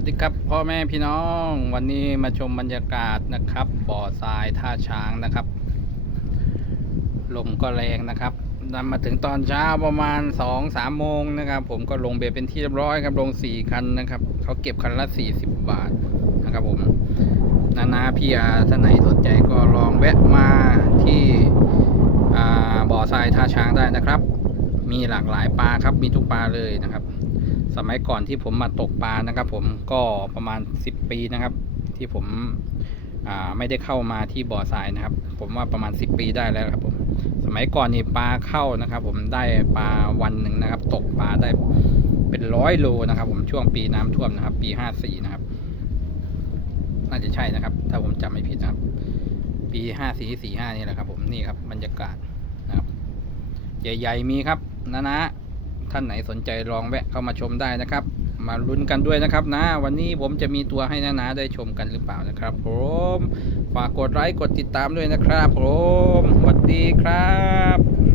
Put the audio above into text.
วัสดีครับพ่อแม่พี่น้องวันนี้มาชมบรรยากาศนะครับ บ่อทรายท่าช้างนะครับ ลมก็แรงนะครับนำมาถึงตอนเช้าประมาณ2องสามโมงนะครับ ผมก็ลงเบ็ดเป็นที่เรียบร้อยครับลงสี่คันนะครับเขาเก็บคันละ40บบาทนะครับผมนานาพี่อาท่านไหนสนใจก็ลองแวะมาที่บ่อทรายท่าช้างได้นะครับ มีหลากหลายปลาครับมีทุกปลาเลยนะครับ สมัยก่อนที่ผมมาตกปลานะครับ ผมก็ประมาณ 10 ปีนะครับ ที่ผมไม่ได้เข้ามาที่บ่อทรายนะครับ ผมว่าประมาณ 10 ปีได้แล้วครับผมสมัยก่อนนี่ปลาเข้านะครับ ผมได้ปลาวันหนึ่งนะครับ ตกปลาได้เป็นร้อยโลนะครับ ผมช่วงปีน้ำท่วมนะครับ ปี54นะครับ น่าจะใช่นะครับ ถ้าผมจำไม่ผิดนะครับ ปี54 45นี่แหละครับ ผมนี่ครับบรรยากาศนะครับ ใหญ่ๆมีครับนะนะ ท่านไหนสนใจลองแวะเข้ามาชมได้นะครับ มาลุ้นกันด้วยนะครับนะ วันนี้ผมจะมีตัวให้นานาได้ชมกันหรือเปล่านะครับ ผมฝากกดไลค์กดติดตามด้วยนะครับ ผมสวัสดีครับ